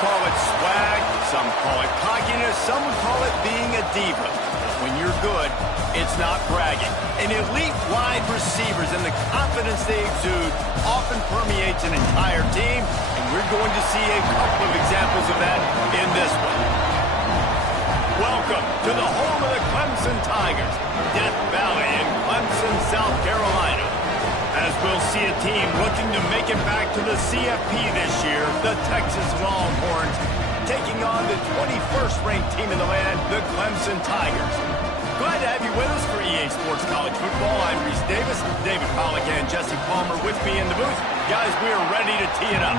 call it swag, some call it cockiness, some would call it being a diva. When you're good, it's not bragging. And elite wide receivers and the confidence they exude often permeates an entire team, and we're going to see a couple of examples of that in this one. Welcome to the home of the Clemson Tigers, Death Valley in Clemson, South Carolina. As we'll see a team looking to make it back to the CFP this year, the Texas Longhorns, taking on the 21st ranked team in the land, the Clemson Tigers. Glad to have you with us for EA Sports College Football. I'm Reese Davis, David Pollack and Jesse Palmer with me in the booth. Guys, we are ready to tee it up.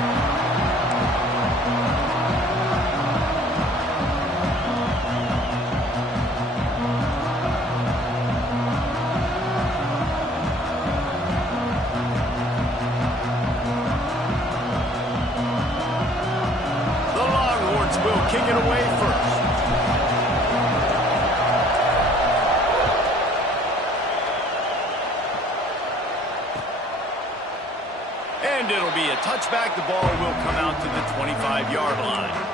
Will kick it away first. And it'll be a touchback. The ball will come out to the 25-yard line.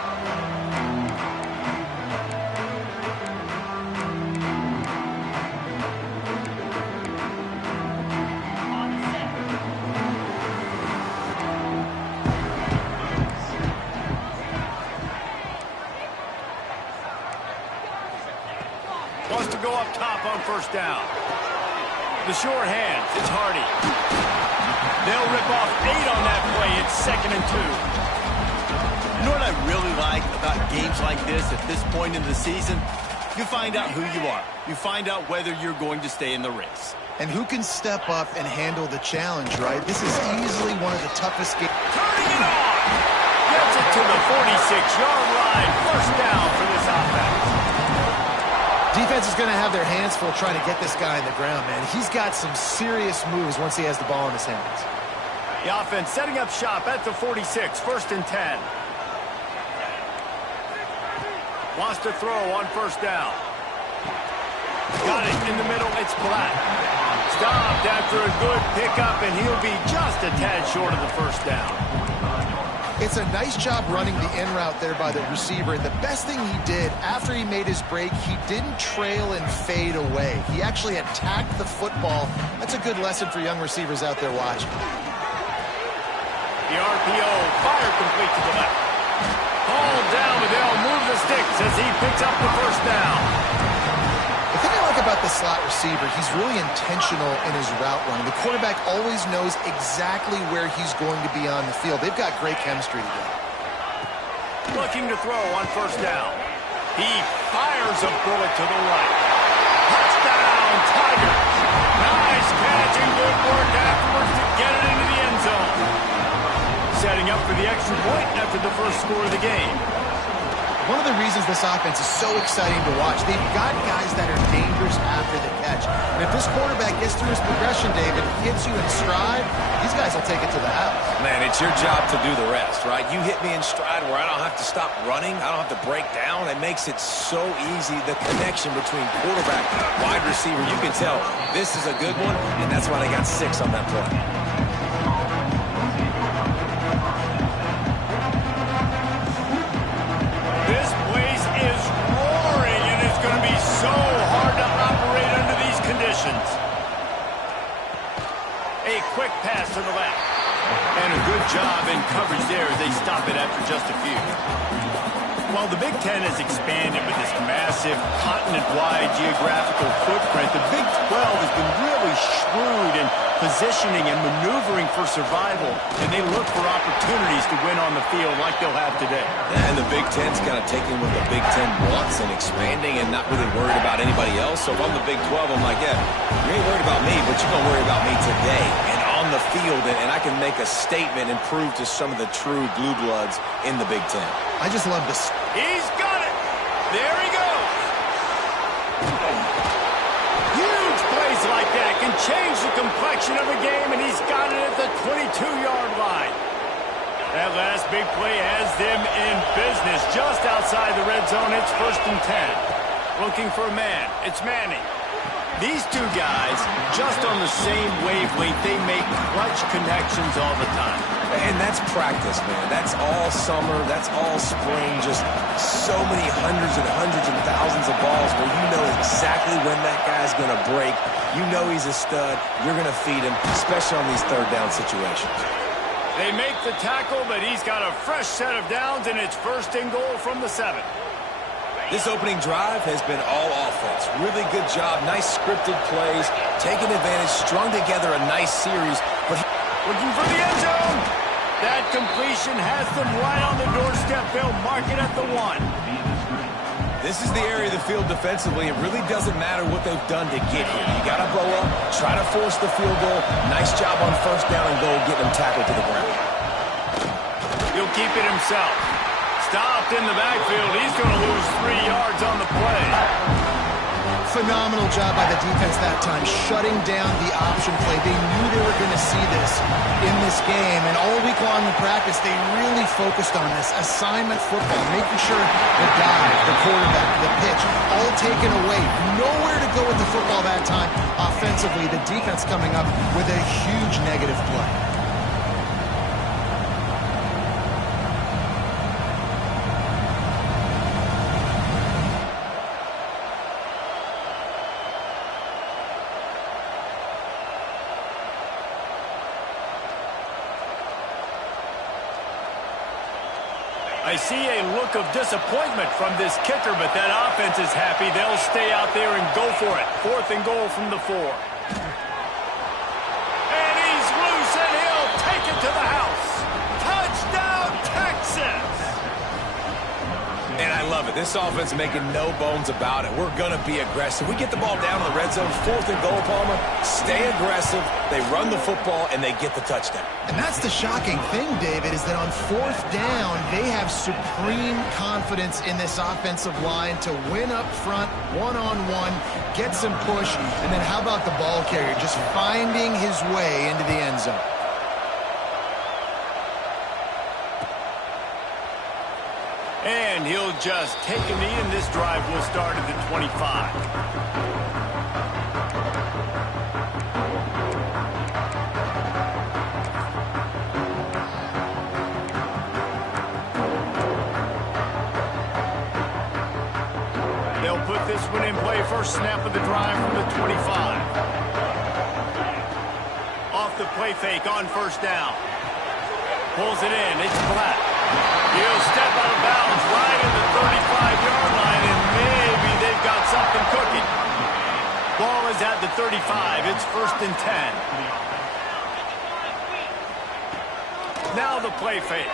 Wants to go up top on first down. The short hands, it's Hardy. They'll rip off 8 on that play. It's 2nd and 2. You know what I really like about games like this at this point in the season? You find out who you are. You find out whether you're going to stay in the race. And who can step up and handle the challenge, right? This is easily one of the toughest games. Turning it on! Gets it to the 46-yard line. First down for this offense. Defense is going to have their hands full trying to get this guy in the ground, man. He's got some serious moves once he has the ball in his hands. The offense setting up shop at the 46, 1st and 10. Wants to throw on first down. Got it in the middle, it's Black. Stopped after a good pickup, and he'll be just a tad short of the first down. It's a nice job running the in route there by the receiver. And the best thing he did after he made his break, he didn't trail and fade away. He actually attacked the football. That's a good lesson for young receivers out there watching. The RPO, fire complete to the left. Hauled down, but they'll move the sticks as he picks up the first down. The thing I like about the slot receiver, he's really intentional in his route running. The quarterback always knows exactly where he's going to be on the field. They've got great chemistry together. Looking to throw on first down. He fires a bullet to the right. Touchdown, Tigers. Nice catch and good work afterwards to get it into the end zone. Setting up for the extra point after the first score of the game. One of the reasons this offense is so exciting to watch, they've got guys that are dangerous after the catch. And if this quarterback gets through his progression, David, hits you in stride, these guys will take it to the house. Man, it's your job to do the rest, right? You hit me in stride where I don't have to stop running. I don't have to break down. It makes it so easy, the connection between quarterback and wide receiver. You can tell this is a good one, and that's why they got 6 on that play. This place is roaring, and it's going to be so hard to operate under these conditions. A quick pass to the left. And a good job in coverage there as they stop it after just a few. While the Big Ten has expanded with this massive continent-wide geographical footprint, the Big 12 has been really shrewd in positioning and maneuvering for survival, and they look for opportunities to win on the field like they'll have today. And the Big Ten's kind of taking what the Big Ten wants and expanding and not really worried about anybody else. So if I'm the Big 12, I'm like, yeah, you ain't worried about me, but you're going to worry about me today and on the field, and I can make a statement and prove to some of the true blue bloods in the Big Ten. I just love this. He's got it. There he goes. Huge plays like that can change the complexion of a game, and he's got it at the 22-yard line. That last big play has them in business just outside the red zone. It's 1st and 10. Looking for a man. It's Manning. These two guys, just on the same wavelength, they make clutch connections all the time. And that's practice, man. That's all summer. That's all spring. Just so many hundreds and thousands of balls where you know exactly when that guy's going to break. You know he's a stud. You're going to feed him, especially on these third down situations. They make the tackle, but he's got a fresh set of downs, and it's 1st and goal from the 7. This opening drive has been all offense. Really good job. Nice scripted plays. Taking advantage. Strung together a nice series. But looking for the end zone. That completion has them right on the doorstep. They'll mark it at the 1. This is the area of the field defensively. It really doesn't matter what they've done to get here. You got to blow up, try to force the field goal. Nice job on 1st down and goal, getting them tackled to the ground. He'll keep it himself. Stopped in the backfield. He's going to lose 3 yards on the play. Phenomenal job by the defense that time, shutting down the option play. They knew they were going to see this in this game, and all week long in practice, they really focused on this assignment football, making sure the guy, the quarterback, the pitch, all taken away. Nowhere to go with the football that time. Offensively, the defense coming up with a huge negative play. I see a look of disappointment from this kicker, but that offense is happy. They'll stay out there and go for it. 4th and goal from the 4. And he's loose, and he'll take it to the house. Touchdown, Texas! And I love it. This offense making no bones about it. We're going to be aggressive. We get the ball down in the red zone, 4th and goal, Palmer. Stay aggressive. They run the football, and they get the touchdown. And that's the shocking thing, David, is that on 4th down, they have supreme confidence in this offensive line to win up front, one-on-one, get some push, and then how about the ball carrier just finding his way into the end zone? And he'll just take a knee, and this drive will start at the 25. They'll put this one in play. First snap of the drive from the 25. Off the play fake on 1st down. Pulls it in. It's flat. He'll step out of bounds right in the 35-yard line, and maybe they've got something cooking. Ball is at the 35. It's 1st and 10. Now the play fake.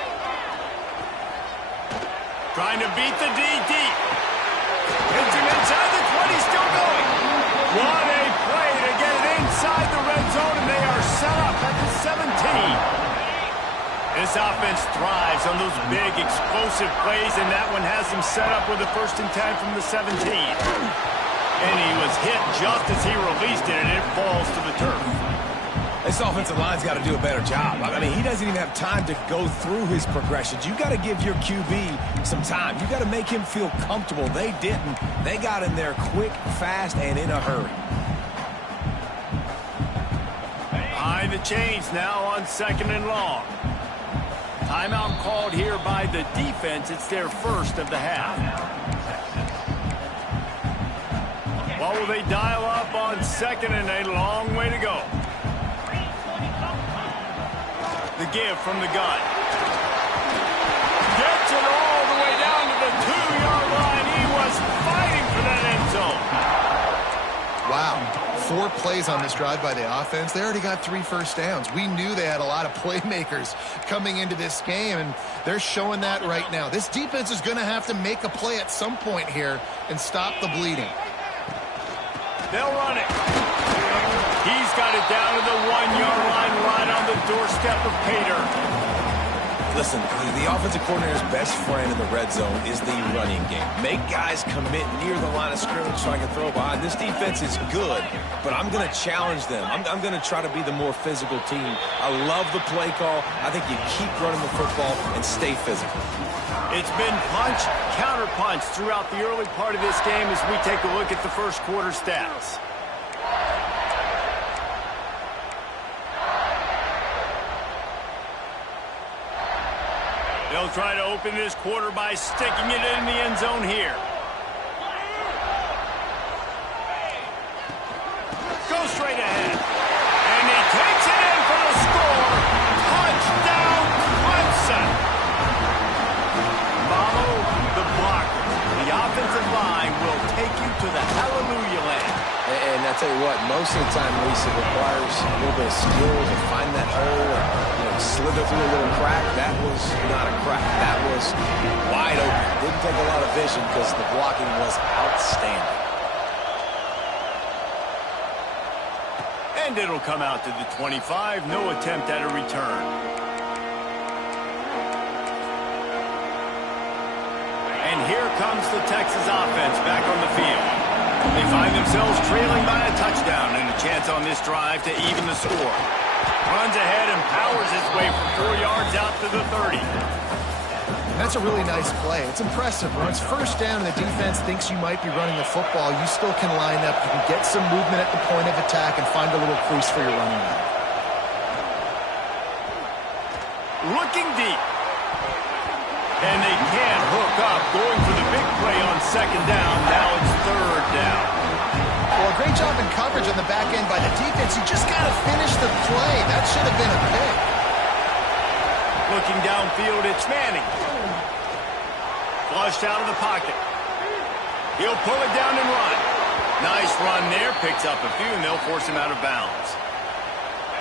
Trying to beat the D deep. Hits him inside the 20, still going. What a play to get it inside the red zone, and they are set up at the 17. This offense thrives on those big, explosive plays, and that one has them set up with a 1st and 10 from the 17. And he was hit just as he released it, and it falls to the turf. This offensive line's got to do a better job. I mean, he doesn't even have time to go through his progressions. You got to give your QB some time. You got to make him feel comfortable. They didn't. They got in there quick, fast, and in a hurry. Behind the chains now on 2nd and long. Timeout called here by the defense. It's their 1st of the half. What will they dial up on 2nd, and a long way to go? The give from the gun. Gets it all the way down to the 2-yard line. He was fighting for that end zone. Wow. 4 plays on this drive by the offense. They already got 3 first downs. We knew they had a lot of playmakers coming into this game, and they're showing that right now. This defense is going to have to make a play at some point here and stop the bleeding. They'll run it. He's got it down to the 1-yard line, right on the doorstep of Pater. Listen, the offensive coordinator's best friend in the red zone is the running game. Make guys commit near the line of scrimmage so I can throw behind. This defense is good, but I'm going to challenge them. I'm going to try to be the more physical team. I love the play call. I think you keep running the football and stay physical. It's been punch, counter punch throughout the early part of this game as we take a look at the first quarter stats. They'll try to open this quarter by sticking it in the end zone here. Go straight ahead. And he takes it in for the score. Touchdown, Clemson. Follow the blocker. The offensive line will take you to the hallelujah land. And I tell you what, most of the time, Reese, it requires a little bit of skill to find that hole or slither through a little crack. That was not a crack. That was wide open. Didn't take a lot of vision because the blocking was outstanding. And it'll come out to the 25. No attempt at a return. And here comes the Texas offense back on the field. They find themselves trailing by a touchdown and a chance on this drive to even the score. Runs ahead and powers his way for 4 yards out to the 30. That's a really nice play. It's impressive. When it's first down and the defense thinks you might be running the football, you still can line up. You can get some movement at the point of attack and find a little crease for your running back. Looking deep. And they can't hook up. Going for the big play on second down. Now it's third down. Well, a great job in coverage on the back end by the defense. You just got to finish the play. That should have been a pick. Looking downfield, it's Manning. Flushed out of the pocket. He'll pull it down and run. Nice run there. Picks up a few, and they'll force him out of bounds.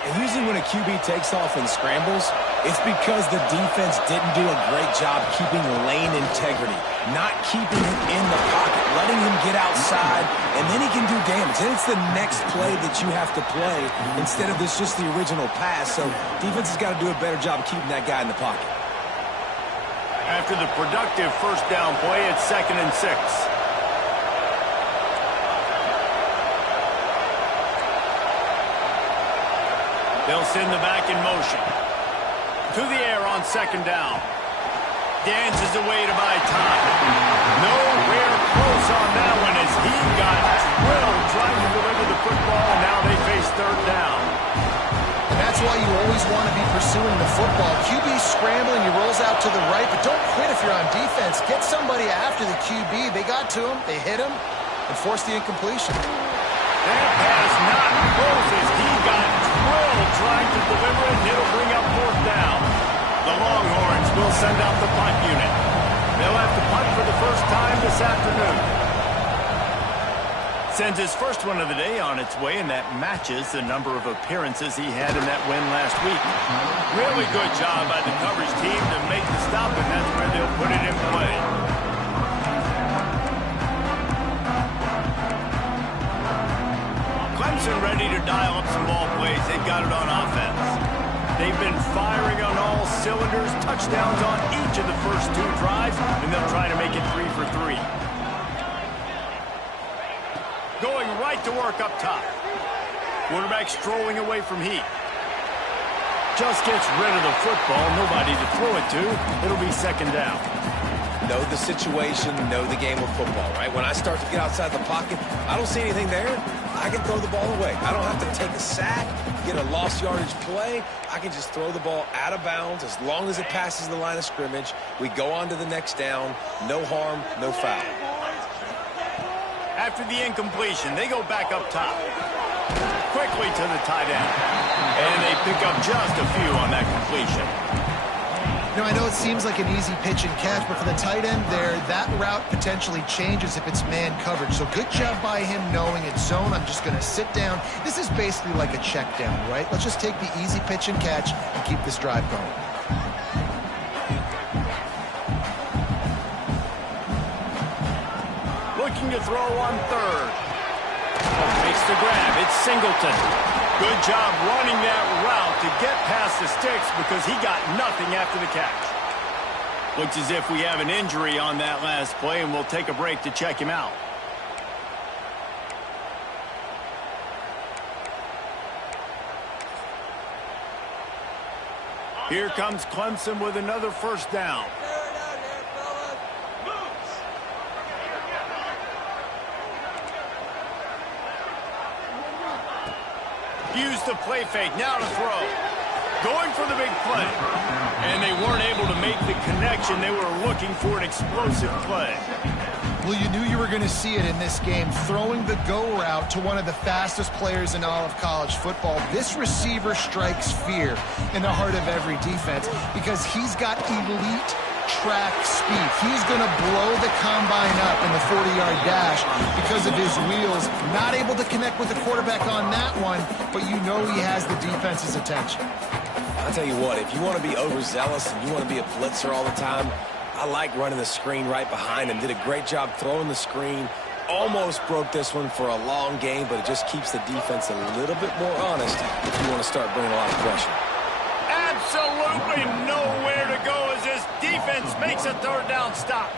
And usually when a QB takes off and scrambles, it's because the defense didn't do a great job keeping lane integrity, not keeping him in the pocket, letting him get outside, and then he can do damage. Then it's the next play that you have to play instead of this just the original pass. So defense has got to do a better job of keeping that guy in the pocket. After the productive first down play, it's 2nd and 6. They'll send the back in motion. To the air on second down. Dances away to buy time. Nowhere close on that one as he got drilled trying to deliver the football, and now they face third down. And that's why you always want to be pursuing the football. QB scrambling, he rolls out to the right, but don't quit if you're on defense. Get somebody after the QB. They got to him, they hit him, and forced the incompletion. That pass not close as he got drilled trying to deliver it, and it'll bring up fourth down. The Longhorns will send out the punt unit. They'll have to punt for the first time this afternoon. Sends his first one of the day on its way, and that matches the number of appearances he had in that win last week. Really good job by the coverage team to make the stop, and that's where they'll put it in play. Clemson ready to dial up some ball plays. They've got it on offense. They've been firing on all cylinders, touchdowns on each of the first 2 drives, and they'll try to make it 3 for 3. Going right to work up top. Quarterback strolling away from heat. Just gets rid of the football. Nobody to throw it to. It'll be second down. Know the situation, know the game of football, right? When I start to get outside the pocket, I don't see anything there. I can throw the ball away. I don't have to take a sack, get a lost yardage play. I can just throw the ball out of bounds as long as it passes the line of scrimmage. We go on to the next down. No harm, no foul. After the incompletion, they go back up top. Quickly to the tight end. And they pick up just a few on that completion. I know it seems like an easy pitch and catch, but for the tight end there, that route potentially changes if it's man coverage. So good job by him knowing it's zone. I'm just going to sit down. This is basically like a check down, right? Let's just take the easy pitch and catch and keep this drive going. Looking to throw on third. Makes the grab. It's Singleton. Good job running that route to get past the sticks because he got nothing after the catch. Looks as if we have an injury on that last play, and we'll take a break to check him out. Here comes Clemson with another first down. Use the play fake. Now to throw. going for the big play. And they weren't able to make the connection. They were looking for an explosive play. Well, you knew you were going to see it in this game, throwing the go route to one of the fastest players in all of college football. This receiver strikes fear in the heart of every defense because he's got elite track speed. He's going to blow the combine up in the 40-yard dash because of his wheels. Not able to connect with the quarterback on that one, but you know he has the defense's attention. I'll tell you what, if you want to be overzealous and you want to be a blitzer all the time, I like running the screen right behind him. Did a great job throwing the screen. Almost broke this one for a long game, but it just keeps the defense a little bit more honest if you want to start bringing a lot of pressure. Absolutely nowhere to go as this defense makes a third down stop.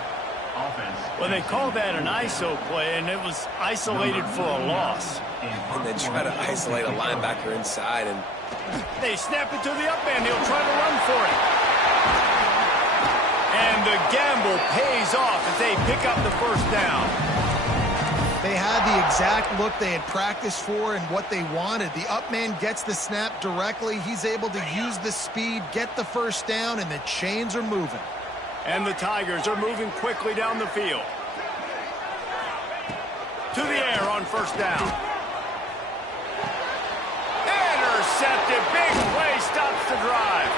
Well, they called that an ISO play, and it was isolated for a loss. And they try to isolate a linebacker inside, and they snap it to the up man. He'll try to run for it. And the gamble pays off as they pick up the first down. They had the exact look they had practiced for and what they wanted. The up man gets the snap directly. He's able to use the speed, get the first down, and the chains are moving. And the Tigers are moving quickly down the field. To the air on first down. Intercepted. Big play stops the drive.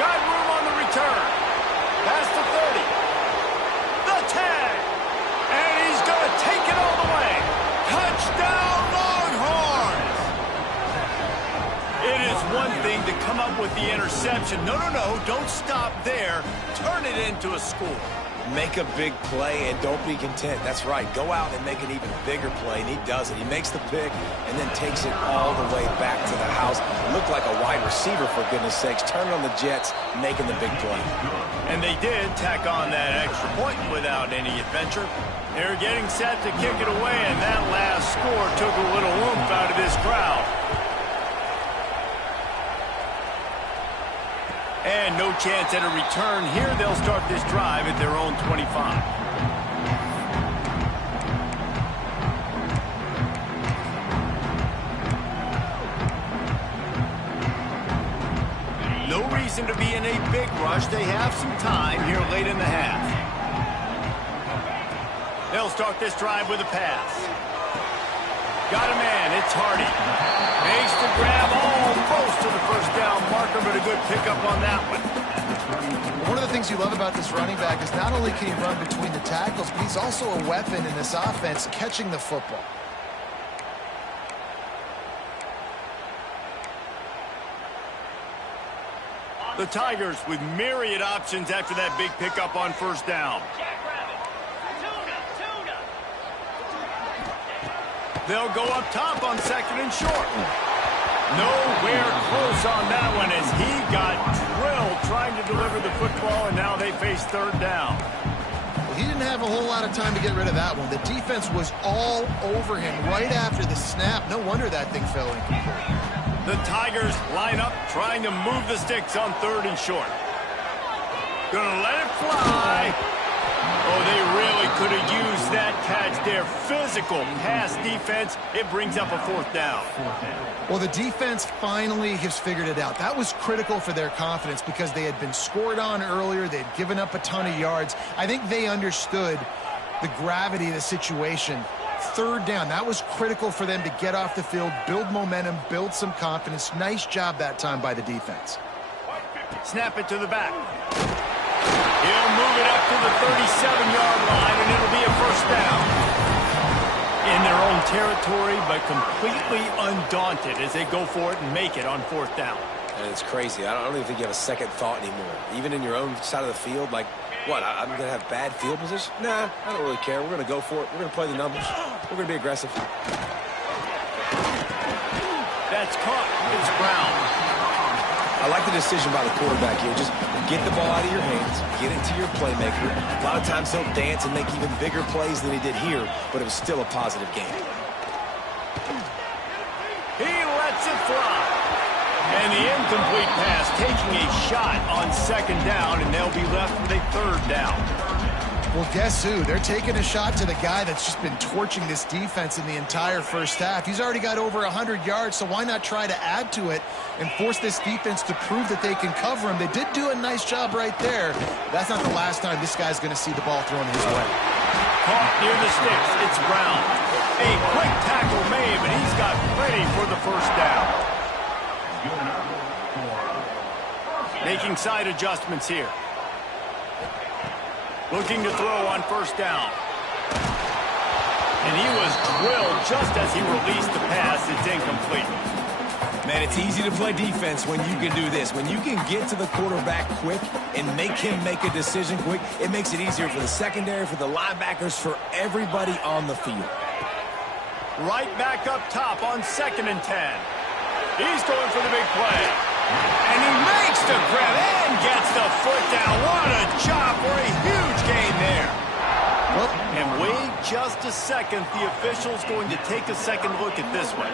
Got room on the return. Past the 30. The tag. And he's going to take it all the way. Touchdown, Longhorns. It is one thing to come up with the interception. No, don't stop there. Turn it into a score. make a big play and don't be content. That's right. Go out and make an even bigger play, and he does it. He makes the pick and then takes it all the way back to the house. Looked like a wide receiver, for goodness sakes. Turn on the Jets, making the big play. And they did tack on that extra point without any adventure. They're getting set to kick it away, and that last score took a little oomph out of this crowd. And no chance at a return here. They'll start this drive at their own 25. No reason to be in a big rush. They have some time here late in the half. They'll start this drive with a pass. Got a man. It's Hardy. Makes the grab almost to the first down marker, but a good pickup on that one. One of the things you love about this running back is not only can he run between the tackles, but he's also a weapon in this offense catching the football. The Tigers with myriad options after that big pickup on first down. They'll go up top on second and short. Nowhere close on that one as he got drilled trying to deliver the football, and now they face third down. Well, he didn't have a whole lot of time to get rid of that one. The defense was all over him right after the snap. No wonder that thing fell incomplete. The Tigers line up trying to move the sticks on third and short. Gonna let it fly. Oh, they really could have used that catch there. Physical pass defense. It brings up a fourth down. Well, the defense finally has figured it out. That was critical for their confidence because they had been scored on earlier. They had given up a ton of yards. I think they understood the gravity of the situation. Third down, that was critical for them to get off the field, build momentum, build some confidence. Nice job that time by the defense. Snap it to the back. He'll move it up to the 37-yard line, and it'll be a first down. In their own territory, but completely undaunted as they go for it and make it on fourth down. And it's crazy. I don't even think you have a second thought anymore. Even in your own side of the field, like, what, I'm going to have bad field position? Nah, I don't really care. We're going to go for it. We're going to play the numbers. We're going to be aggressive. That's caught. It's Brown. I like the decision by the quarterback here. Just get the ball out of your hands, get it to your playmaker. A lot of times he'll dance and make even bigger plays than he did here, but it was still a positive game. He lets it fly. And the incomplete pass taking a shot on second down, and they'll be left with a third down. Well, guess who? They're taking a shot to the guy that's just been torching this defense in the entire first half. He's already got over 100 yards, so why not try to add to it and force this defense to prove that they can cover him? They did do a nice job right there. That's not the last time this guy's going to see the ball thrown his way. Caught near the sticks. It's Brown. A quick tackle made, but he's got plenty for the first down. Making side adjustments here. Looking to throw on first down. And he was drilled just as he released the pass. It's incomplete. Man, it's easy to play defense when you can do this. When you can get to the quarterback quick and make him make a decision quick, it makes it easier for the secondary, for the linebackers, for everybody on the field. Right back up top on 2nd and 10. He's going for the big play. And he makes the grab and gets the foot down. What a job for a huge gain there. Well, And wait just a second. The official's going to take a second look at this one.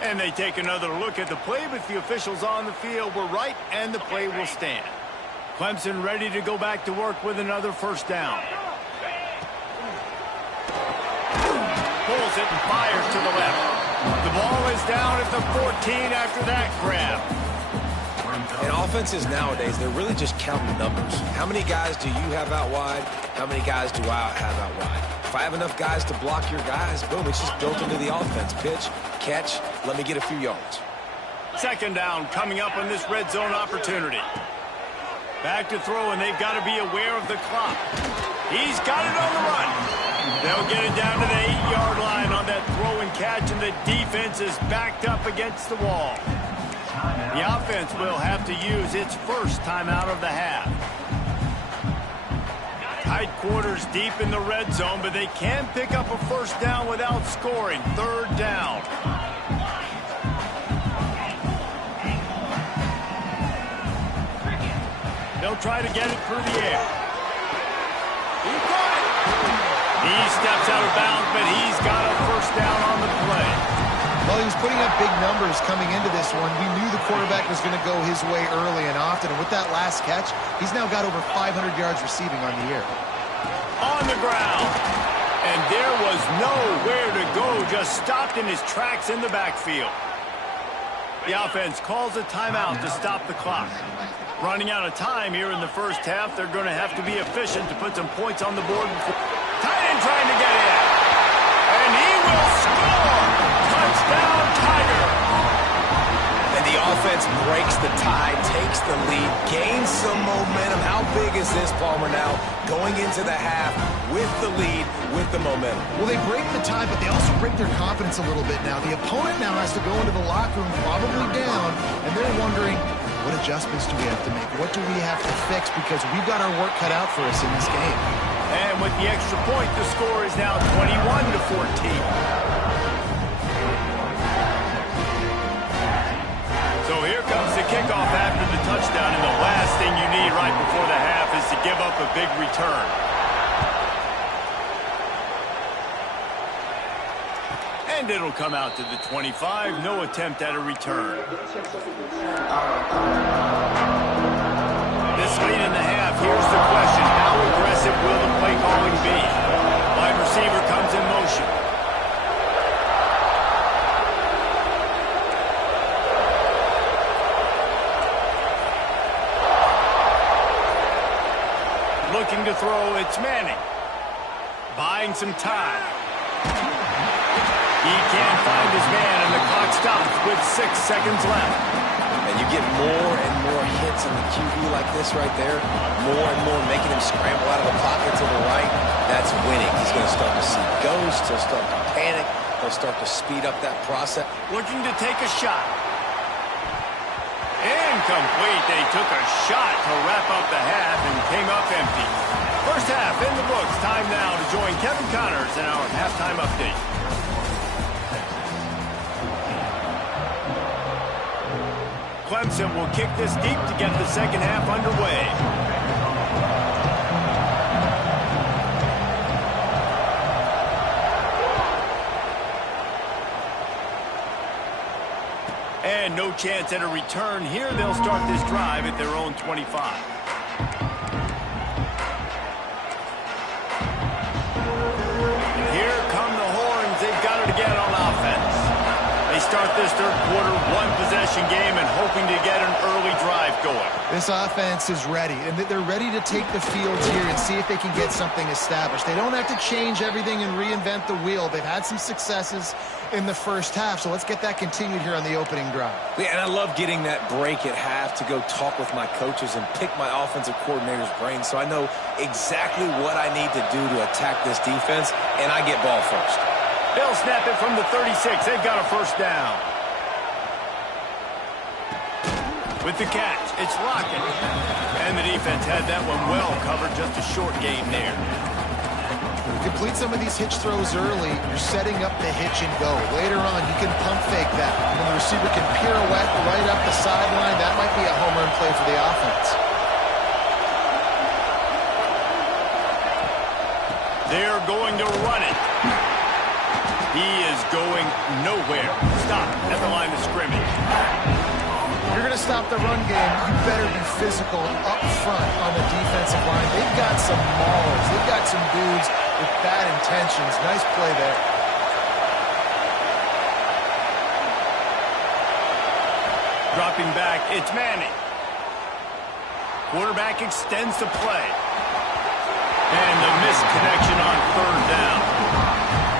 And they take another look at the play, but the officials on the field were right, and the play will stand. Clemson ready to go back to work with another first down. Pulls it and fires to the left. The ball is down at the 14 after that grab. And offenses nowadays, they're really just counting numbers. How many guys do you have out wide? How many guys do I have out wide? If I have enough guys to block your guys, boom, it's just built into the offense. Pitch, catch, let me get a few yards. 2nd down coming up on this red zone opportunity. Back to throw, and they've got to be aware of the clock. He's got it on the run. They'll get it down to the 8-yard line on that throw and catch, and the defense is backed up against the wall. The offense will have to use its first timeout of the half. Tight quarters deep in the red zone, but they can pick up a first down without scoring. 3rd down. They'll try to get it through the air. He got it. He steps out of bounds, but he's got a first down on the play. well, he was putting up big numbers coming into this one. We knew the quarterback was going to go his way early and often. And with that last catch, he's now got over 500 yards receiving on the year. On the ground. And there was nowhere to go. Just stopped in his tracks in the backfield. The offense calls a timeout to stop the clock. Running out of time here in the first half. They're going to have to be efficient to put some points on the board. Tight end trying to get in. And he will score. Touchdown, Tiger. And the offense breaks the tie, takes the lead, gains some momentum. How big is this, Palmer, now going into the half with the lead, with the momentum? Well, they break the tie, but they also break their confidence a little bit now. The opponent now has to go into the locker room probably down, and they're wondering, what adjustments do we have to make? What do we have to fix? Because we've got our work cut out for us in this game. And with the extra point, the score is now 21-14. So here comes the kickoff after the touchdown, and the last thing you need right before the half is to give up a big return. And it'll come out to the 25. No attempt at a return. This late in the half, here's the question. How aggressive will the play calling be? Wide receiver comes in motion. Looking to throw, it's Manning. Buying some time. He can't find his man, and the clock stops with 6 seconds left. And you get more and more hits on the QB like this right there, more and more making him scramble out of the pocket to the right. That's winning. He's going to start to see ghosts. He'll start to panic. He'll start to speed up that process. Looking to take a shot. Incomplete. They took a shot to wrap up the half and came up empty. First half in the books. Time now to join Kevin Connors in our halftime update. Clemson will kick this deep to get the second half underway. And no chance at a return here. They'll start this drive at their own 25. And here come the horns. They've got it again on offense. They start this third quarter one-possession game and hoping to get an early drive going. This offense is ready, and they're ready to take the field here and see if they can get something established. They don't have to change everything and reinvent the wheel. They've had some successes in the first half, so let's get that continued here on the opening drive. Yeah, and I love getting that break at half to go talk with my coaches and pick my offensive coordinator's brain so I know exactly what I need to do to attack this defense, and I get ball first. They'll snap it from the 36. They've got a first down. With the catch, it's Lockett. And the defense had that one well covered. Just a short game there. Complete some of these hitch throws early. You're setting up the hitch and go. Later on, you can pump fake that. When the receiver can pirouette right up the sideline, that might be a home run play for the offense. They're going to run it. He is going nowhere. Stop at the line of scrimmage. If you're going to stop the run game, you better be physical up front on the defensive line. They've got some maulers. They've got some dudes with bad intentions. Nice play there. Dropping back, it's Manning. Quarterback extends the play. And the missed connection on third down.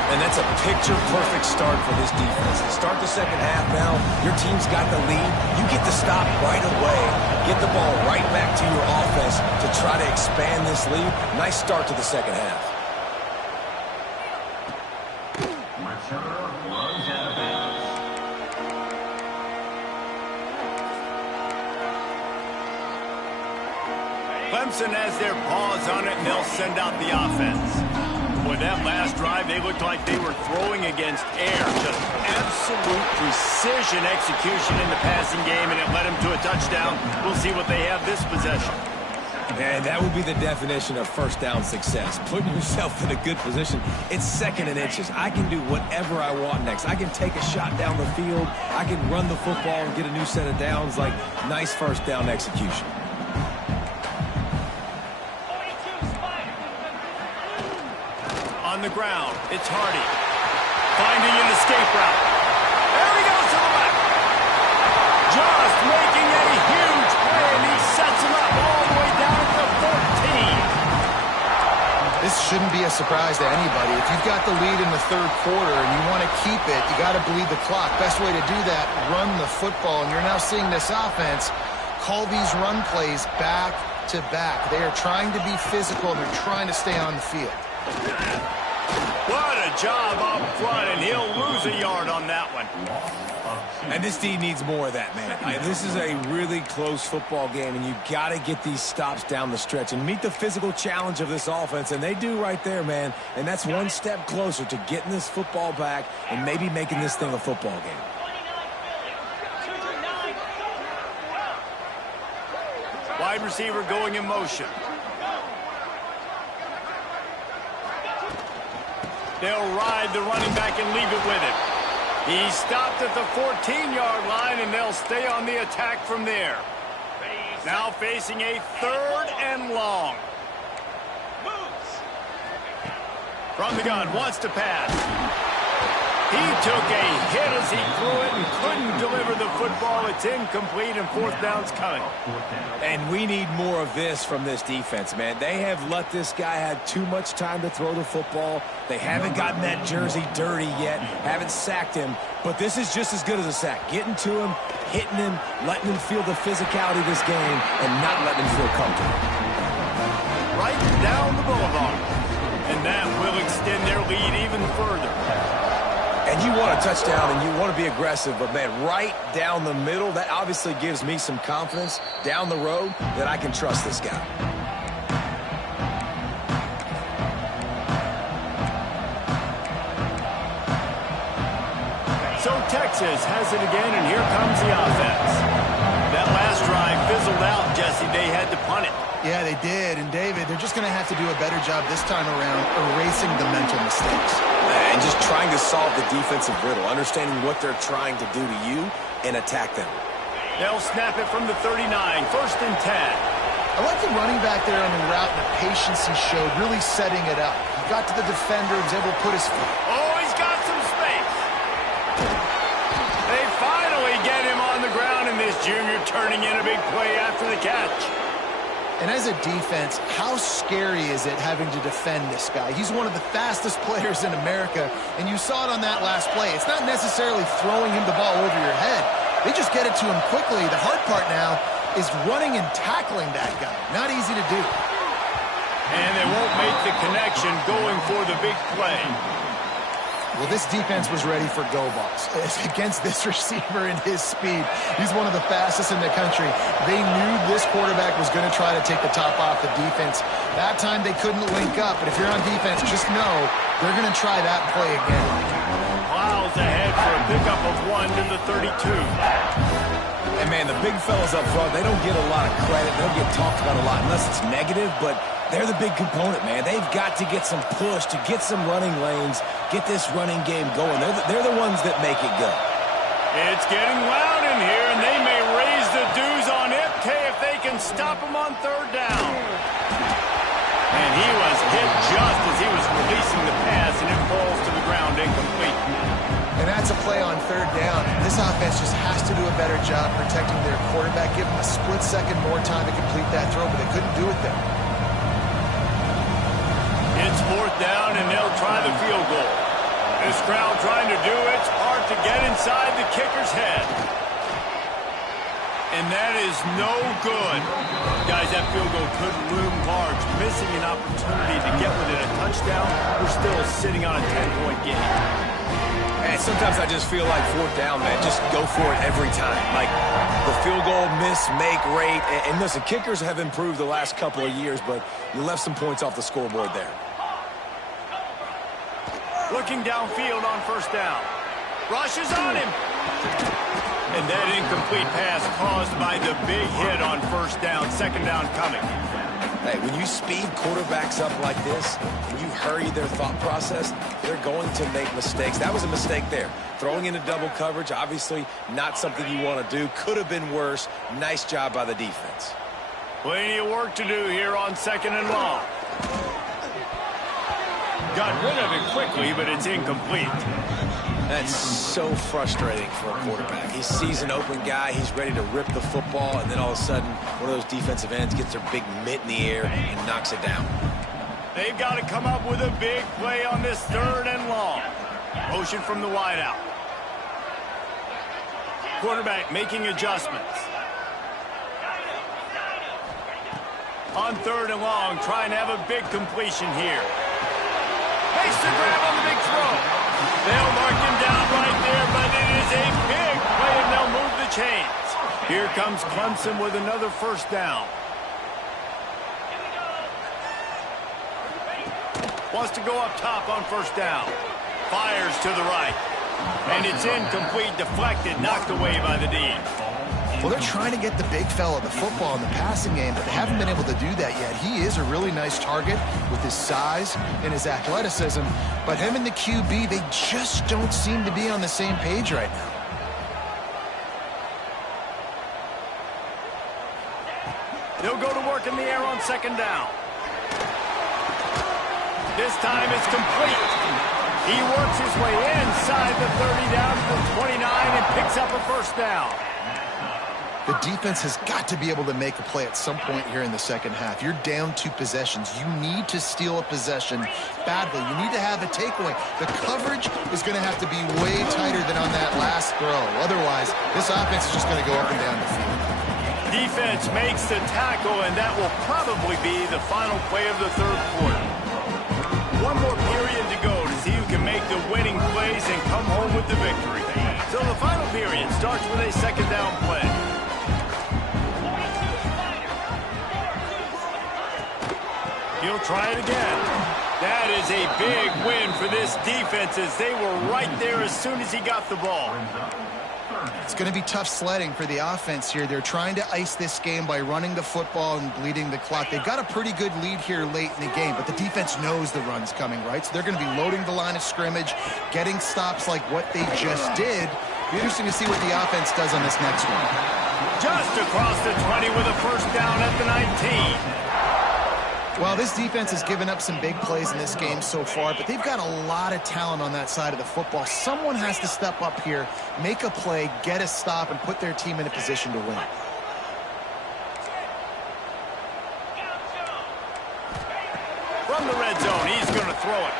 And that's a picture-perfect start for this defense. To start the second half now, your team's got the lead. You get to stop right away, get the ball right back to your offense to try to expand this lead. Nice start to the second half. Clemson has their paws on it, and they'll send out the offense. Boy, that last drive, they looked like they were throwing against air. Just absolute precision execution in the passing game, and it led them to a touchdown. We'll see what they have this possession. And that would be the definition of first down success. Putting yourself in a good position. It's second and inches. I can do whatever I want next. I can take a shot down the field. I can run the football and get a new set of downs. Like, nice first down execution. On the ground, it's Hardy. Finding an escape route. There he goes to the left. Just making a huge play, and he sets him up all the way down to 14. This shouldn't be a surprise to anybody. If you've got the lead in the third quarter and you want to keep it, you got to bleed the clock. Best way to do that, run the football. And you're now seeing this offense call these run plays back to back. They are trying to be physical, and they're trying to stay on the field. What a job up front, and he'll lose a yard on that one. And this D needs more of that, man. This is a really close football game, and you got to get these stops down the stretch and meet the physical challenge of this offense, and they do right there, man. And that's one step closer to getting this football back and maybe making this thing a football game. Wide receiver going in motion. They'll ride the running back and leave it with him. He stopped at the 14-yard line, and they'll stay on the attack from there. Now facing a third and long. From the gun, wants to pass. He took a hit as he threw it and couldn't deliver the football. It's incomplete, and fourth down's coming. And we need more of this from this defense, man. They have let this guy have too much time to throw the football. They haven't gotten that jersey dirty yet, haven't sacked him. But this is just as good as a sack. Getting to him, hitting him, letting him feel the physicality of this game, and not letting him feel comfortable. Right down the boulevard. And that will extend their lead even further. And you want a touchdown and you want to be aggressive, but, man, right down the middle, that obviously gives me some confidence down the road that I can trust this guy. So Texas has it again, and here comes the offense. That last drive fizzled out, Jesse. They had to punt it. Yeah, they did. And, David, they're just going to have to do a better job this time around erasing the mental mistakes. And just trying to solve the defensive riddle, understanding what they're trying to do to you and attack them. They'll snap it from the 39, 1st and 10. I like the running back there on the route and the patience he showed, really setting it up. He got to the defender and was able to put his foot. Oh, he's got some space. They finally get him on the ground, and this junior turning in a big play after the catch. And as a defense, how scary is it having to defend this guy? He's one of the fastest players in America, and you saw it on that last play. It's not necessarily throwing him the ball over your head. They just get it to him quickly. The hard part now is running and tackling that guy. Not easy to do. And they won't make the connection going for the big play. Well, this defense was ready for go balls. Against this receiver and his speed, he's one of the fastest in the country. They knew this quarterback was going to try to take the top off the defense. That time they couldn't link up, but if you're on defense, just know they're going to try that play again. Miles ahead for a pickup of 1 to the 32. And, man, the big fellas up front, they don't get a lot of credit. They don't get talked about a lot unless it's negative, but they're the big component, man. They've got to get some push, to get some running lanes, get this running game going. They're the ones that make it go. It's getting loud in here, and they may raise the dues on Ncaa if they can stop him on 3rd down. And he was hit just as he was releasing the pass, and it falls to the ground incomplete. And that's a play on 3rd down. This offense just has to do a better job protecting their quarterback. Give them a split second more time to complete that throw, but they couldn't do it there. It's 4th down, and they'll try the field goal. This crowd trying to do its part to get inside the kicker's head. And that is no good. Guys, that field goal could loom large. Missing an opportunity to get within a touchdown. We're still sitting on a 10-point game. And sometimes I just feel like 4th down, man. Just go for it every time. Like the field goal miss, make rate. And listen, kickers have improved the last couple of years, but you left some points off the scoreboard there. Looking downfield on 1st down. Rushes on him. And that incomplete pass caused by the big hit on 1st down. 2nd down coming. Hey, when you speed quarterbacks up like this, and you hurry their thought process, they're going to make mistakes. That was a mistake there. Throwing into double coverage, obviously not something you want to do. Could have been worse. Nice job by the defense. Plenty of work to do here on 2nd and long. Got rid of it quickly, but it's incomplete. That's so frustrating for a quarterback. He sees an open guy, he's ready to rip the football, and then all of a sudden, one of those defensive ends gets their big mitt in the air and knocks it down. They've got to come up with a big play on this 3rd and long. Motion from the wideout. Quarterback making adjustments. On 3rd and long, trying to have a big completion here. Makes the grab on the big throw. They'll mark him down right there, but it is a big play, and they'll move the chains. Here comes Clemson with another 1st down. Wants to go up top on 1st down. Fires to the right. And it's incomplete, deflected, knocked away by the D. Well, they're trying to get the big fella the football in the passing game, but they haven't been able to do that yet. He is a really nice target with his size and his athleticism, but him and the QB, they just don't seem to be on the same page right now. They'll go to work in the air on 2nd down. This time it's complete. He works his way inside the 30 down to the 29 and picks up a 1st down. The defense has got to be able to make a play at some point here in the 2nd half. You're down 2 possessions. You need to steal a possession badly. You need to have a takeaway. The coverage is going to have to be way tighter than on that last throw. Otherwise, this offense is just going to go up and down the field. Defense makes the tackle, and that will probably be the final play of the 3rd quarter. One more period to go to see who can make the winning plays and come home with the victory. So the final period starts with a 2nd down play. He'll try it again. That is a big win for this defense as they were right there as soon as he got the ball. It's going to be tough sledding for the offense here. They're trying to ice this game by running the football and bleeding the clock. They've got a pretty good lead here late in the game, but the defense knows the run's coming, right? So they're going to be loading the line of scrimmage, getting stops like what they just did, Be interesting to see what the offense does on this next one. Just across the 20 with a first down at the 19. Well, this defense has given up some big plays in this game so far, but they've got a lot of talent on that side of the football. Someone has to step up here, make a play, get a stop, and put their team in a position to win. From the red zone, he's going to throw it.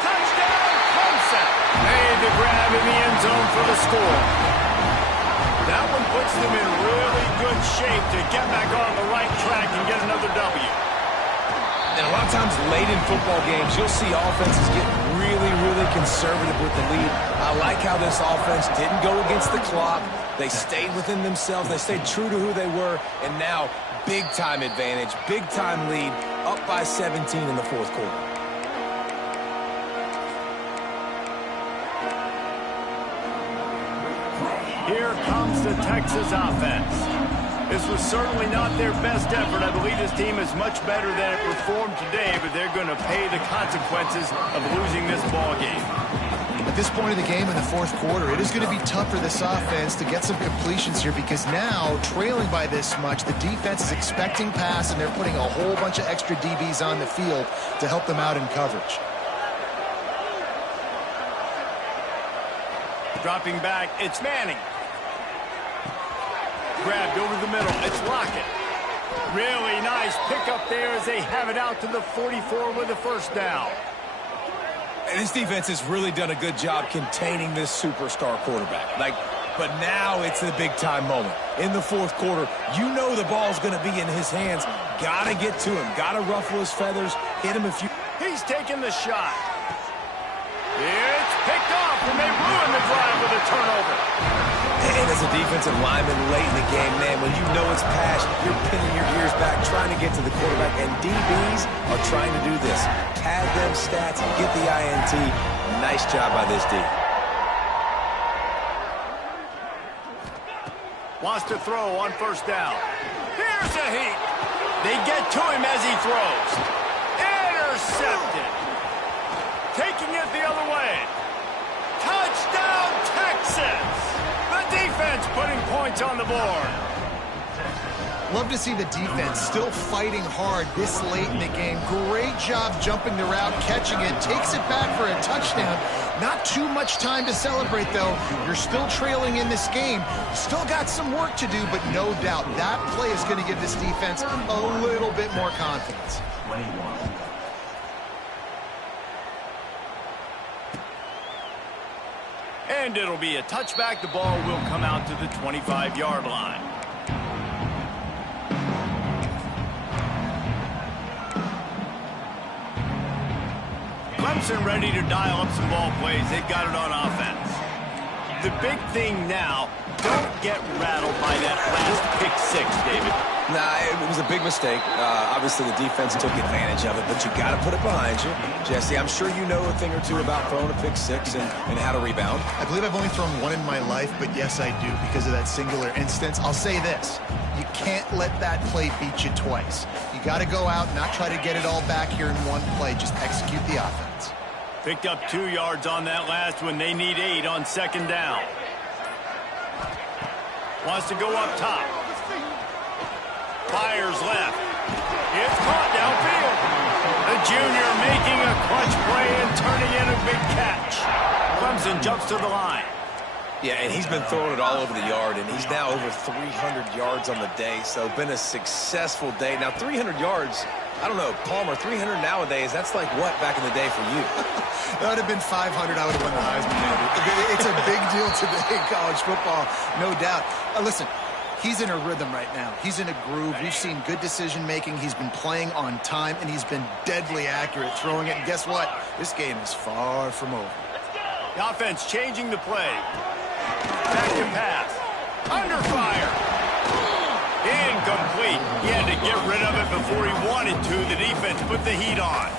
Touchdown, Ncaa. Made the grab in the end zone for the score. That one puts them in really good shape to get back on the right track and get another W. And a lot of times late in football games, you'll see offenses get really, really conservative with the lead. I like how this offense didn't go against the clock. They stayed within themselves. They stayed true to who they were. And now, big-time advantage, big-time lead, up by 17 in the fourth quarter. Here comes the Texas offense. This was certainly not their best effort. I believe this team is much better than it performed today, but they're going to pay the consequences of losing this ball game. At this point of the game in the fourth quarter, it is going to be tough for this offense to get some completions here because now, trailing by this much, the defense is expecting pass, and they're putting a whole bunch of extra DBs on the field to help them out in coverage. Dropping back, it's Manning. Grabbed over the middle, it's Lockett. Really nice pickup there as they have it out to the 44 with a first down. And this defense has really done a good job containing this superstar quarterback. But now it's the big-time moment. In the fourth quarter, you know the ball's going to be in his hands. Got to get to him. Got to ruffle his feathers. Hit him a few. He's taking the shot. It's picked off, and they ruin the drive with a turnover. And as a defensive lineman late in the game, man, when you know it's pass, you're pinning your ears back, trying to get to the quarterback. And DBs are trying to do this. Pad them stats, get the INT. Nice job by this D. Wants to throw on first down. Here's a heat. They get to him as he throws. Intercepted. Taking it the other way. Touchdown, Texas. The defense putting points on the board. Love to see the defense still fighting hard this late in the game. Great job jumping the route, catching it, takes it back for a touchdown. Not too much time to celebrate, though. You're still trailing in this game. Still got some work to do, but no doubt that play is going to give this defense a little bit more confidence. And it'll be a touchback. The ball will come out to the 25-yard line. Clemson ready to dial up some ball plays. They've got it on offense. The big thing now, don't get rattled by that last pick six, David. Nah, it was a big mistake. Obviously, the defense took advantage of it, but you got to put it behind you. Jesse, I'm sure you know a thing or two about throwing a pick six and how to rebound. I believe I've only thrown one in my life, but yes, I do because of that singular instance. I'll say this. You can't let that play beat you twice. You got to go out and not try to get it all back here in one play. Just execute the offense. Picked up 2 yards on that last one. They need 8 on second down. Wants to go up top. Fires left. It's caught downfield. The junior making a clutch play and turning in a big catch. Clemson jumps to the line. Yeah, and he's been throwing it all over the yard, and he's now over 300 yards on the day, so been a successful day. Now, 300 yards, I don't know, Palmer, 300 nowadays, that's like what back in the day for you? That would have been 500. I would have won the Heisman. It's a big deal today in college football, no doubt. Listen, he's in a rhythm right now. He's in a groove. We've seen good decision-making. He's been playing on time, and he's been deadly accurate throwing it. And guess what? This game is far from over. The offense changing the play. Back to pass. Under fire. Incomplete. He had to get rid of it before he wanted to. The defense put the heat on.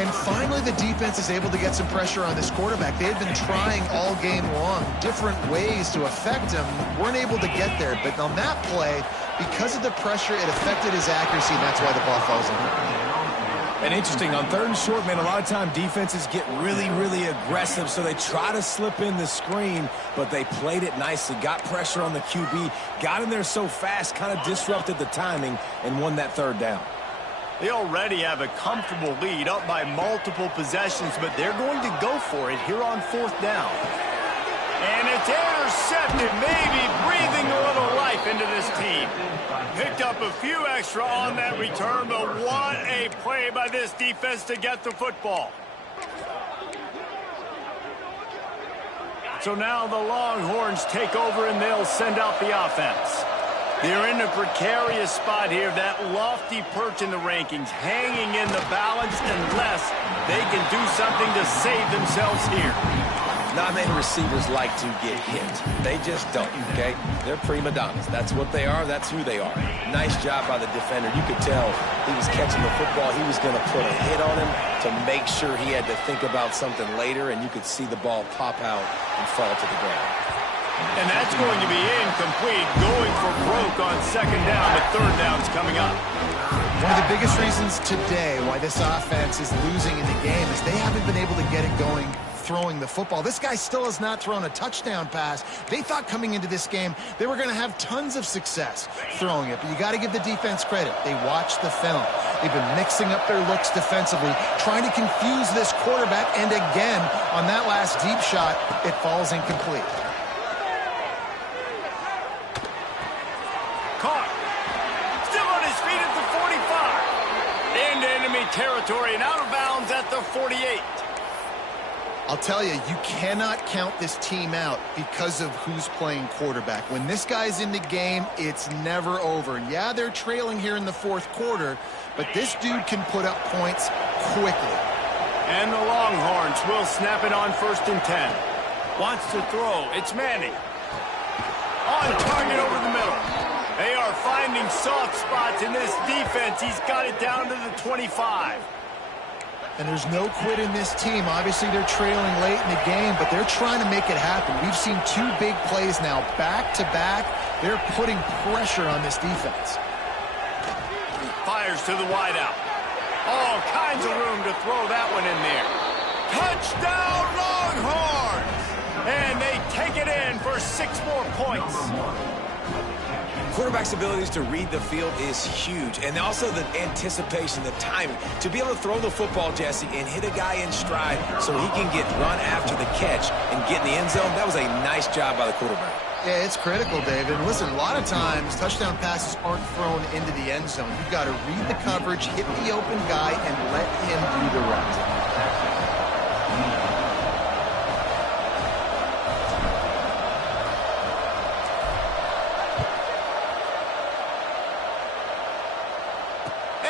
And finally, the defense is able to get some pressure on this quarterback. They had been trying all game long different ways to affect him. Weren't able to get there. But on that play, because of the pressure, it affected his accuracy, and that's why the ball falls in. And interesting, on 3rd and short, man, a lot of time defenses get really, really aggressive, so they try to slip in the screen, but they played it nicely, got pressure on the QB, got in there so fast, kind of disrupted the timing, and won that 3rd down. They already have a comfortable lead, up by multiple possessions, but they're going to go for it here on 4th down. And it's intercepted, maybe breathing a little life into this team. Picked up a few extra on that return, but what a play by this defense to get the football. So now the Longhorns take over and they'll send out the offense. They're in a precarious spot here, that lofty perch in the rankings, hanging in the balance unless they can do something to save themselves here. Not many receivers like to get hit. They just don't, okay? They're prima donnas. That's what they are. That's who they are. Nice job by the defender. You could tell he was catching the football. He was going to put a hit on him to make sure he had to think about something later, and you could see the ball pop out and fall to the ground. And that's going to be incomplete, going for broke on 2nd down, but 3rd down's coming up. One of the biggest reasons today why this offense is losing in the game is they haven't been able to get it going throwing the football. This guy still has not thrown a touchdown pass. They thought coming into this game they were going to have tons of success throwing it, but you got to give the defense credit. They watched the film. They've been mixing up their looks defensively, trying to confuse this quarterback, and again, on that last deep shot, it falls incomplete. Caught. Still on his feet at the 45. Into enemy territory and out of bounds at the 48. I'll tell you, you cannot count this team out because of who's playing quarterback. When this guy's in the game, it's never over. Yeah, they're trailing here in the 4th quarter, but this dude can put up points quickly. And the Longhorns will snap it on 1st and 10. Wants to throw. It's Manning. On target over the middle. They are finding soft spots in this defense. He's got it down to the 25. And there's no quit in this team. Obviously, they're trailing late in the game, but they're trying to make it happen. We've seen 2 big plays now, back-to-back. They're putting pressure on this defense. Fires to the wideout. All kinds of room to throw that one in there. Touchdown, Longhorns! And they take it in for 6 more points. Quarterback's abilities to read the field is huge, and also the anticipation, the timing. To be able to throw the football, Jesse, and hit a guy in stride so he can get run after the catch and get in the end zone, that was a nice job by the quarterback. Yeah, it's critical, David. Listen, a lot of times touchdown passes aren't thrown into the end zone. You've got to read the coverage, hit the open guy, and let him do the rest.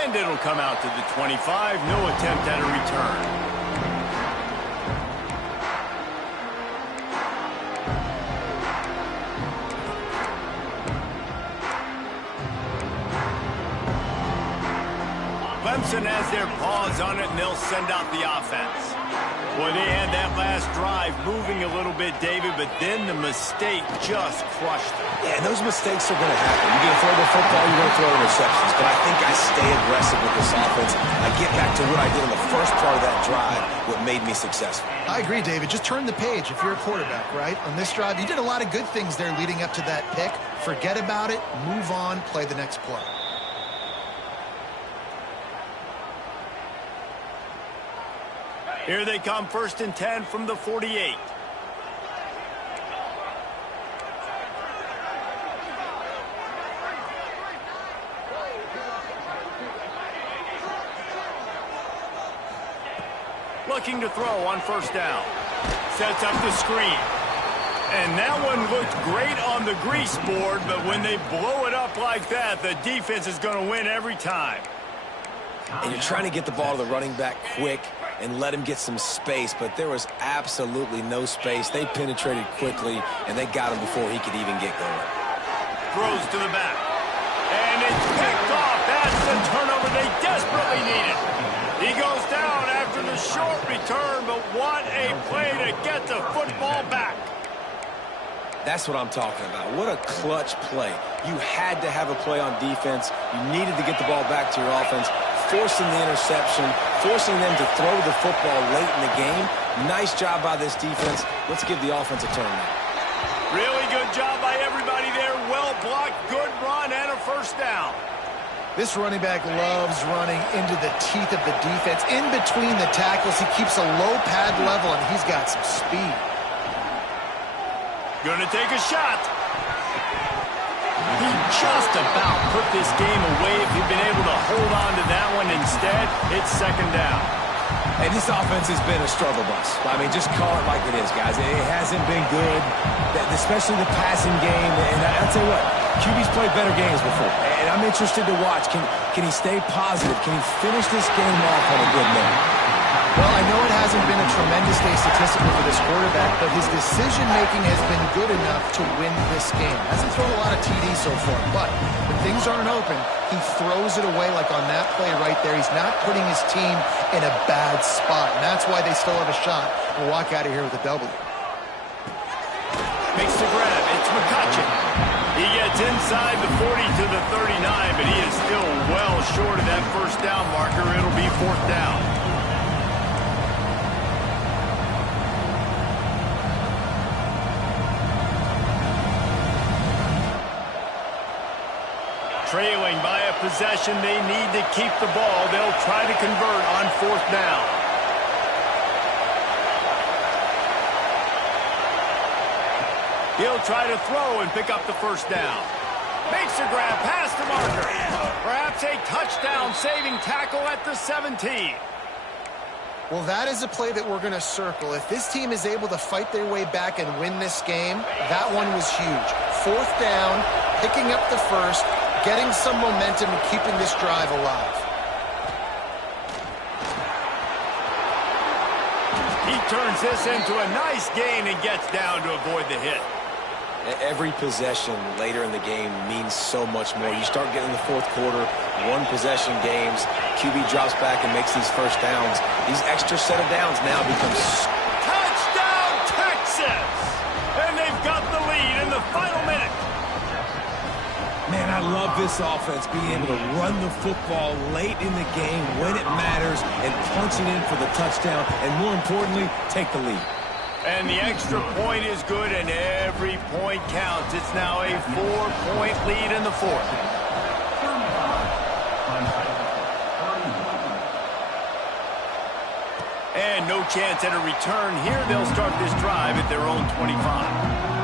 And it'll come out to the 25. No attempt at a return. Clemson has their paws on it, and they'll send out the offense. Boy, they had that last drive moving a little bit, David, but then the mistake just crushed them. Yeah, and those mistakes are going to happen. You're going to throw the football, you're going to throw interceptions. But I think I stay aggressive with this offense. I get back to what I did in the first part of that drive, what made me successful. I agree, David. Just turn the page if you're a quarterback, right? On this drive, you did a lot of good things there leading up to that pick. Forget about it, move on, play the next play. Here they come, 1st and 10 from the 48. Looking to throw on 1st down. Sets up the screen. And that one looked great on the grease board, but when they blow it up like that, the defense is going to win every time. And you're trying to get the ball to the running back quick and let him get some space, but there was absolutely no space. They penetrated quickly, and they got him before he could even get going. Throws to the back. And it's picked off. That's the turnover they desperately needed. He goes down after the short return, but what a play to get the football back. That's what I'm talking about. What a clutch play. You had to have a play on defense. You needed to get the ball back to your offense. forcing the interception, forcing them to throw the football late in the game. Nice job by this defense. Let's give the offense a turn now. Really good job by everybody there. Well blocked, good run, and a first down. This running back loves running into the teeth of the defense. In between the tackles, he keeps a low pad level, and he's got some speed. Gonna take a shot. He just about put this game away if he'd been able to hold on to that one. Instead, it's second down. And this offense has been a struggle bus. I mean, just call it like it is, guys. It hasn't been good, especially the passing game. And I'll tell you what, QB's played better games before. And I'm interested to watch. Can he stay positive? Can he finish this game off on a good note? Well, I know it hasn't been a tremendous day statistically for this quarterback, but his decision-making has been good enough to win this game. Hasn't thrown a lot of TDs so far, but when things aren't open, he throws it away like on that play right there. He's not putting his team in a bad spot, and that's why they still have a shot to walk out of here with a W. Makes the grab. It's McCutcheon. He gets inside the 40 to the 39, but he is still well short of that first down marker. It'll be fourth down. Trailing by a possession, they need to keep the ball. They'll try to convert on fourth down. He'll try to throw and pick up the first down. Makes a grab past the marker. Perhaps a touchdown-saving tackle at the 17. Well, that is a play that we're going to circle. If this team is able to fight their way back and win this game, that one was huge. Fourth down, picking up the first, getting some momentum and keeping this drive alive. He turns this into a nice gain and gets down to avoid the hit. Every possession later in the game means so much more. You start getting the fourth quarter, one-possession games, QB drops back and makes these first downs. These extra set of downs now become... Touchdown, Texas! And they've got the lead in the final minute. Man, I love this offense, being able to run the football late in the game when it matters and punch it in for the touchdown, and more importantly, take the lead. And the extra point is good, and every point counts. It's now a 4-point lead in the fourth. And no chance at a return here. They'll start this drive at their own 25.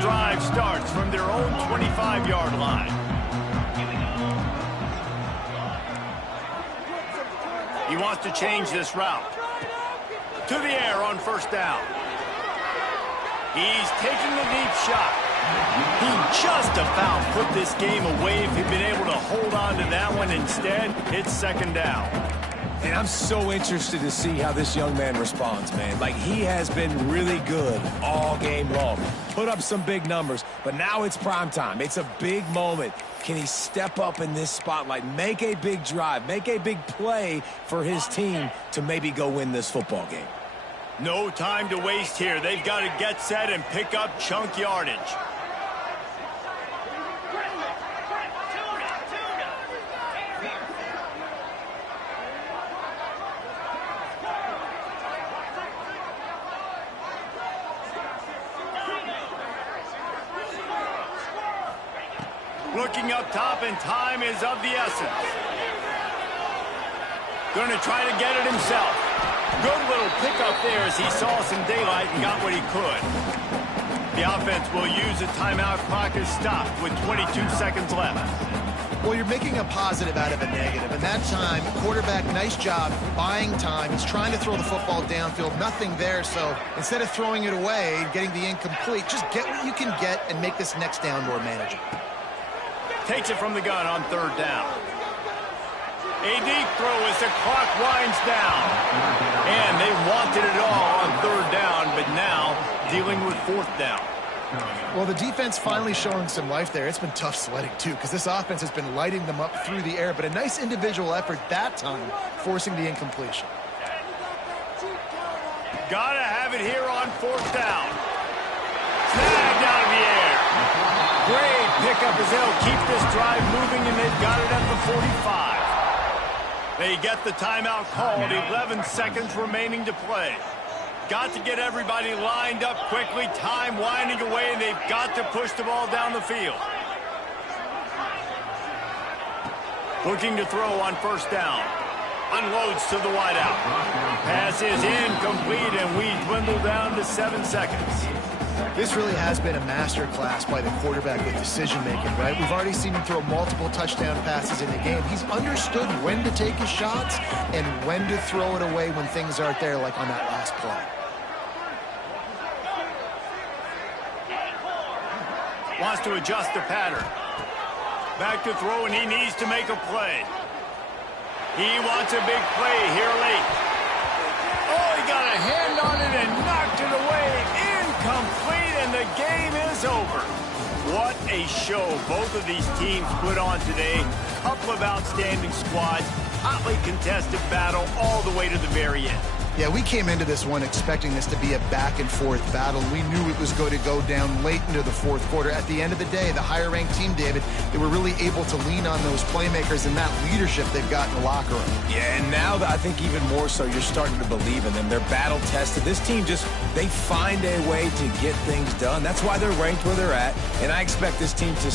Drive starts from their own 25-yard line. He wants to change this route. To the air on first down. He's taking a deep shot. He just about put this game away if he'd been able to hold on to that one. Instead, it's second down. And I'm so interested to see how this young man responds, man. Like, he has been really good all game long. Put up some big numbers, but now it's prime time. It's a big moment. Can he step up in this spotlight, make a big drive, make a big play for his team to maybe go win this football game? No time to waste here. They've got to get set and pick up chunk yardage. Looking up top, and time is of the essence. Going to try to get it himself. Good little pickup there as he saw some daylight and got what he could. The offense will use a timeout. Clock is stopped with 22 seconds left. Well, you're making a positive out of a negative. And that time, quarterback, nice job buying time. He's trying to throw the football downfield. Nothing there. So instead of throwing it away and getting the incomplete, just get what you can get and make this next down more manageable. Takes it from the gun on third down. A deep throw as the clock winds down. And they wanted it all on third down, but now dealing with fourth down. Well, the defense finally showing some life there. It's been tough sledding, too, because this offense has been lighting them up through the air. But a nice individual effort that time, forcing the incompletion. got to have it here on 4th down. Snagged out of the air. Great pickup as they'll keep this drive moving, and they've got it at the 45. They get the timeout called. 11 seconds remaining to play. Got to get everybody lined up quickly. Time winding away, and they've got to push the ball down the field. Looking to throw on 1st down. Unloads to the wideout. Pass is incomplete, and we dwindle down to 7 seconds. This really has been a master class by the quarterback with decision-making, right? We've already seen him throw multiple touchdown passes in the game. He's understood when to take his shots and when to throw it away when things aren't there, like on that last play. Wants to adjust the pattern. Back to throw, and he needs to make a play. He wants a big play here late. Oh, he got a hand on it and knocked it away. Incomplete, and the game is over. What a show both of these teams put on today. Couple of outstanding squads. Hotly contested battle all the way to the very end. Yeah, we came into this one expecting this to be a back-and-forth battle. We knew it was going to go down late into the 4th quarter. At the end of the day, the higher-ranked team, David, they were really able to lean on those playmakers and that leadership they've got in the locker room. Yeah, and now I think even more so, you're starting to believe in them. They're battle-tested. This team they find a way to get things done. That's why they're ranked where they're at, and I expect this team to